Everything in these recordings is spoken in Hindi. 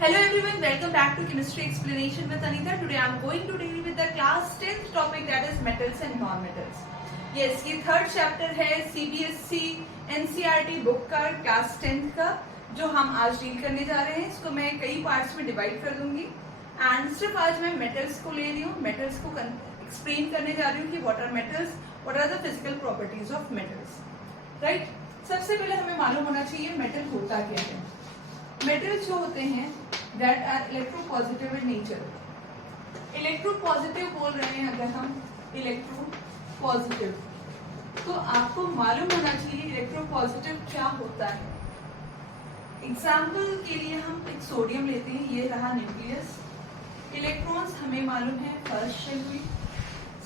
Hello everyone, welcome back to Chemistry Explanation with Anita. Today I am going to deal with the class 10th topic, that is metals and non-metals. Yes, ये थर्ड चैप्टर है CBSE NCERT बुक का क्लास 10th का, जो हम आज डील करने जा रहे हैं. इसको मैं कई पार्ट्स में डिवाइड कर दूंगी एंड सिर्फ आज मैं मेटल्स को ले रही हूँ. मेटल्स को एक्सप्लेन करने जा रही हूँ कि what are metals, what are the physical properties of metals. Right, सबसे पहले हमें मालूम होना चाहिए मेटल होता क्या है. मेटल्स जो होते हैं that are electropositive in nature. Electropositive बोल रहे हैं अगर हम इलेक्ट्रोपॉजिटिव, तो आपको मालूम होना चाहिए इलेक्ट्रोपॉजिटिव क्या होता है. एग्जाम्पल के लिए हम एक सोडियम लेते हैं, ये रहा न्यूक्लियस. इलेक्ट्रॉन्स हमें मालूम है फर्स्ट शेल हुई,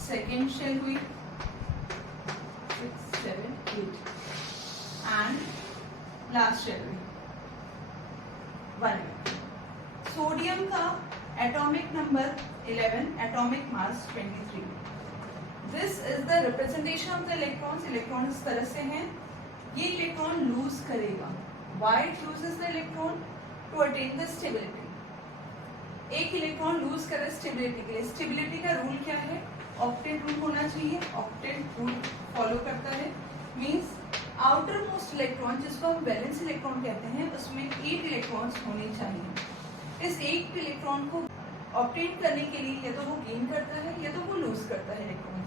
सेकेंड शेल हुई, 6, 7, 8 एंड लास्ट शेल हुई 1. सोडियम का atomic number 11, atomic mass 23. This is the representation of the electrons. Electron इस तरह से हैं. ये इलेक्ट्रॉन लूज करेगा. Why it loses the electron? To attain the stability. एक इलेक्ट्रॉन लूज करे स्टेबिलिटी के लिए. स्टेबिलिटी का रूल क्या है? ऑक्टेट रूल होना चाहिए. ऑक्टेट रूल फॉलो करता है. मीन्स आउटर मोस्ट इलेक्ट्रॉन, जिसको हम वैलेंस इलेक्ट्रॉन कहते हैं, उसमें 8 इलेक्ट्रॉन्स होने चाहिए. इस 8 इलेक्ट्रॉन को ऑब्टेन करने के लिए या तो वो गेन करता है या तो वो लूज करता है इलेक्ट्रॉन्स.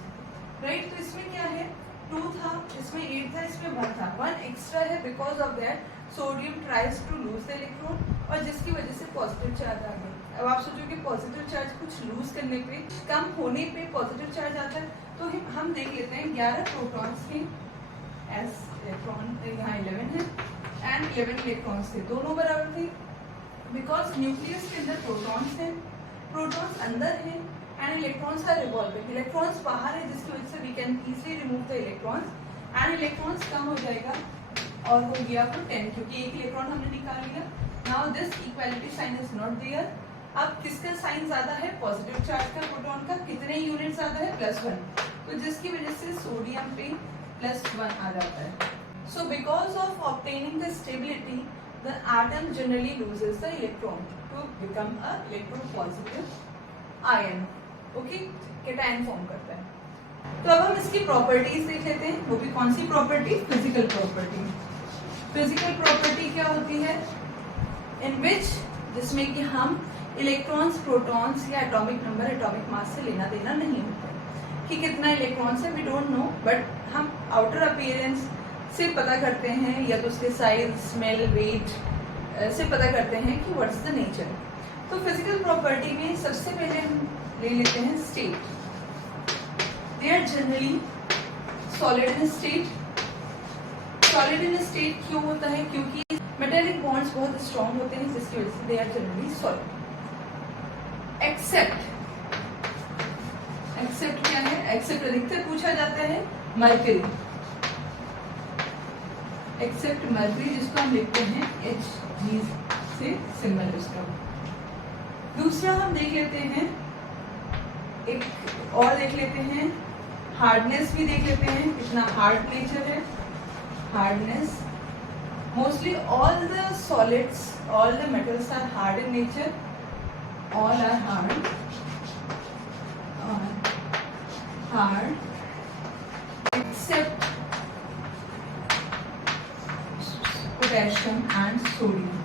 राइट, तो इसमें क्या है, 2 था, इसमें 8 था, इसमें 1 था. 1 एक्स्ट्रा है. Because of that sodium tries to lose the electron, और जिसकी वजह से पॉजिटिव चार्ज आ गया. अब आप सोचो कि पॉजिटिव चार्ज कुछ लूज करने पे, कम होने पे पॉजिटिव चार्ज आता है. तो हम देख लेते हैं 11 प्रोटॉन्स थे, एस इलेक्ट्रॉन यहाँ 11 है एंड 11 इलेक्ट्रॉन्स थे, दोनों बराबर थे. बिकॉज न्यूक्लियस के अंदर प्रोटॉन्स हैं, प्रोटॉन्स अंदर हैं and electrons are revolving. Electrons बाहर है, जिसकी वजह से we can easily remove the electrons and electrons कम हो जाएगा और हो गया आपको 10, क्योंकि एक इलेक्ट्रॉन हमने निकाल लिया. Now this equality sign is not there. अब किसका साइन ज्यादा है? पॉजिटिव चार्ज का, प्रोटॉन का. कितने यूनिट ज्यादा है? +1. तो जिसकी वजह से सोडियम पे +1 आ जाता है. So because of obtaining the stability, the atom generally loses the electron to become a electropositive ion. Okay, cation form करता है. तो अब हम इसकी प्रॉपर्टीज देख लेते हैं. वो भी कौन सी property? Physical property. Physical property क्या होती है? इन विच, जिसमें कि हम इलेक्ट्रॉन्स, प्रोटॉन्स या एटॉमिक नंबर, एटॉमिक मास से लेना देना नहीं होता कि कितना इलेक्ट्रॉन्स है. वी डोंट नो, बट हम आउटर अपीयरेंस से पता करते हैं या तो उसके साइज, स्मेल, वेट से पता करते हैं कि व्हाट्स द नेचर. तो फिजिकल प्रॉपर्टी में सबसे पहले हम ले लेते हैं state. They are generally solid in state. Solid in state क्यों होता है? क्योंकि मेटेलिक बॉन्ड्स बहुत स्ट्रॉन्ग होते हैं, जिसकी वजह से they are generally solid. Except क्या है? एक्सेप्ट अधिकतर पूछा जाता है मरकरी. एक्सेप्ट मरकरी, जिसको हम लिखते हैं Hg से सिंबल इसका. दूसरा हम देख लेते हैं, एक और देख लेते हैं, हार्डनेस भी देख लेते हैं, कितना हार्ड नेचर है. Hardness, mostly all the solids, all the metals are hard in nature. All are hard except potassium and sodium.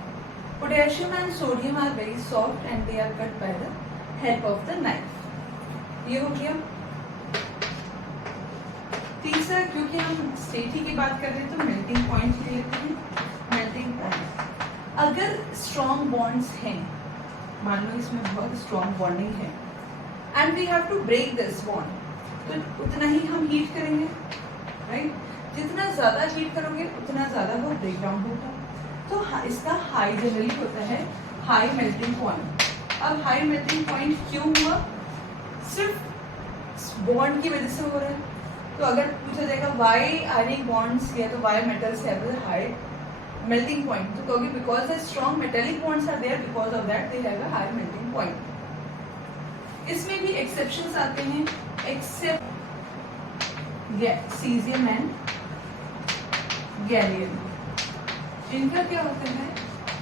Potassium and sodium are very soft and they are cut by the help of the knife. ये हो गया. तीसरा, क्योंकि हम स्टेट की बात कर रहे हैं तो मेल्टिंग पॉइंट ले लेते हैं. मेल्टिंग पॉइंट, अगर स्ट्रॉन्ग बॉन्ड्स हैं, मान लो इसमें बहुत स्ट्रॉन्ग बॉन्डिंग है and we have to break this bond, तो उतना ही हम हीट करेंगे. राइट, जितना ज्यादा हीट करोगे उतना ज्यादा वो ब्रेक डाउन होगा. तो इसका हाई जनरली होता है हाई मेल्टिंग पॉइंट. अब हाई मेल्टिंग पॉइंट क्यों हुआ? सिर्फ बॉन्ड की वजह से हो रहा है. तो अगर पूछा जाएगा व्हाई आयनिक बॉन्ड्स या तो why metals have a high melting point, तो कहोगे because the strong metallic bonds are there, because of that they have a high melting point. इसमें भी एक्सेप्शंस आते हैं. एक्सेप्ट सीजियम एंड गैलियम, इनका क्या होता है?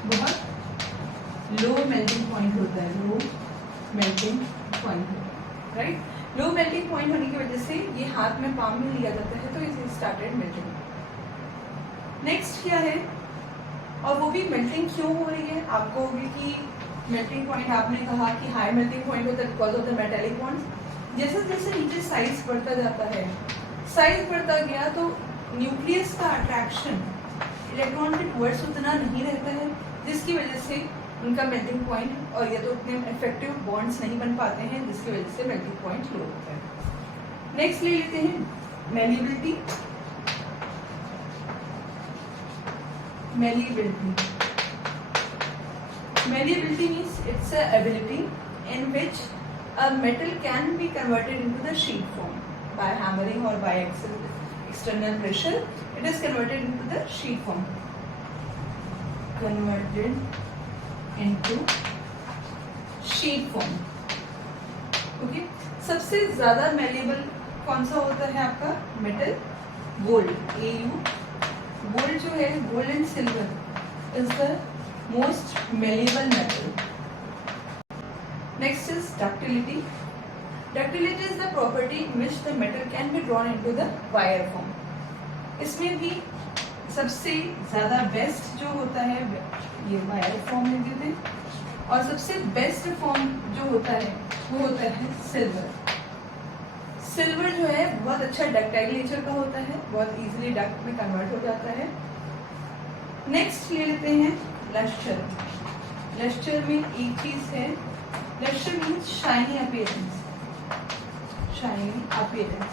बहुत लो मेल्टिंग पॉइंट होता है, low melting point, right. Low melting point होने की वजह से ये हाथ में पाम में लिया जाता है, तो इसे स्टार्टेड मेल्टिंग। नेक्स्ट क्या है, और वो भी मेल्टिंग क्यों हो रही है, आपको होगी कि मेल्टिंग पॉइंट आपने कहा कि हाई मेल्टिंग पॉइंट होता है because of the metallic bonds. जैसे जैसे नीचे साइज बढ़ता जाता है, साइज बढ़ता गया तो न्यूक्लियस का अट्रैक्शन इलेक्ट्रॉन के टुवर्ड्स उतना नहीं रहता है, जिसकी वजह से उनका मेल्टिंग पॉइंट और ये तो उतने इफेक्टिव बॉन्ड्स नहीं बन पाते हैं, जिसकी वजह से मेल्टिंग पॉइंट लो होता है। नेक्स्ट ले लेते हैं malleability. Malleability means it's a ability in which a metal can be converted into the sheet form by hammering or by external pressure. It is converted into the sheet form. Converted into sheet form. Okay. सबसे ज्यादा malleable कौन सा होता है आपका मेटल? Gold, AU। गोल्ड जो है, gold and silver is the most malleable metal. Next is ductility. Ductility is the property in which the metal can be drawn into the wire form. इसमें भी सबसे ज्यादा बेस्ट जो होता है ये वायर फॉर्म में देते हैं, और सबसे बेस्ट फॉर्म जो होता है वो होता है सिल्वर। सिल्वर जो है बहुत अच्छा डक्टाइल नेचर का होता है, बहुत इजीली डक्ट में कन्वर्ट हो जाता है। नेक्स्ट ले लेते हैं लस्टर। लस्टर में एक चीज है, lustre means shiny appearance. Shiny appearance,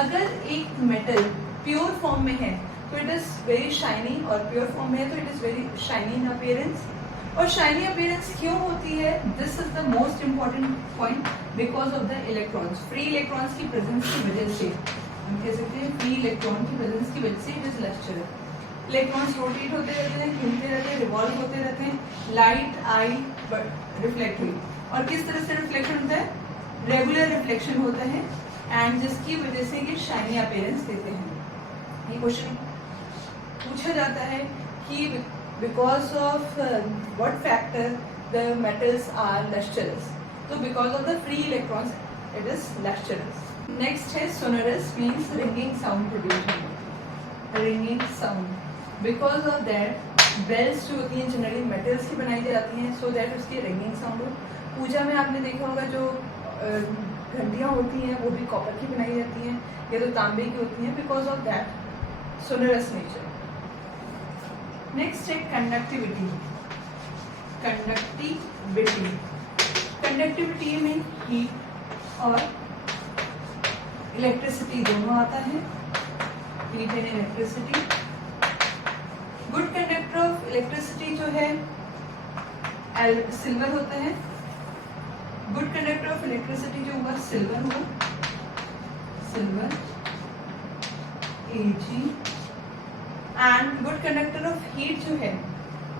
अगर एक मेटल प्योर फॉर्म में है तो इट इज वेरी शाइनी, और प्योर फॉर्म में है तो it is very shiny in appearance. और शाइनी अपीयरेंस क्यों होती है? This is the most important point, because of the electrons. Free electrons की प्रेजेंस की वजह से, हम कह सकते हैं फ्री इलेक्ट्रॉन की प्रेजेंस की वजह से it is lustre. Electrons rotate होते रहते हैं, घूमते रहते हैं, रिवॉल्व होते रहते हैं, लाइट आई रिफ्लेक्ट हुई। और किस तरह से रिफ्लेक्शन होता है? रेगुलर रिफ्लेक्शन होता है, एंड जिसकी वजह से ये शाइनी अपीयरेंस देते हैं। ये क्वेश्चन पूछा जाता है कि because of what factor the metals are lustrous, तो because of the free electrons it is lustrous. Next है sonorous, means ringing sound produce होगा, ringing sound. Because of that bells जो होती हैं जनरली मेटल्स की बनाई जाती हैं, सो दैट उसकी रिंगिंग साउंड हो। पूजा में आपने देखा होगा जो घंटियाँ होती हैं वो भी कॉपर की बनाई जाती हैं या तो तांबे की होती हैं, because of that sonorous nature. Next है कंडक्टिविटी। कंडक्टिविटी, कंडक्टिविटी में हीट और इलेक्ट्रिसिटी दोनों आता है, heat and electricity. Good conductor of electricity जो है सिल्वर होता है। गुड कंडक्टर ऑफ इलेक्ट्रिसिटी जो होगा सिल्वर होगा, silver Ag। And good conductor of heat जो है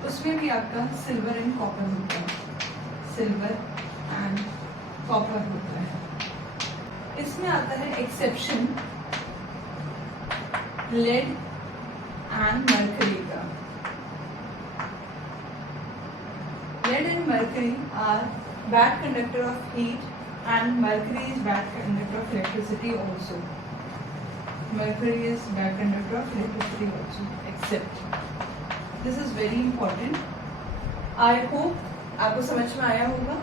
उसमें भी आपका सिल्वर एंड कॉपर होता है, सिल्वर एंड कॉपर होता है। इसमें आता है एक्सेप्शन लेड एंड मर्करी का। Lead and mercury are bad conductor of heat, and mercury is bad conductor of electricity also. Mercury is bad conductor of electricity also, except this is very important. I hope आपको समझ में आया होगा,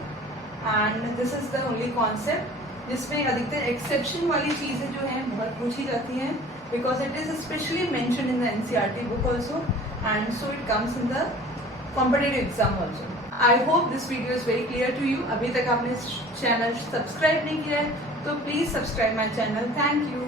and this is the only concept जिसमें अधिकतर exception वाली चीजें जो हैं बहुत पूछी जाती हैं, because it is especially mentioned in the NCERT book also, and so it comes in the competitive exam also. I hope this video is very clear to you. अभी तक आपने चैनल सब्सक्राइब नहीं किया है तो please subscribe my channel. Thank you.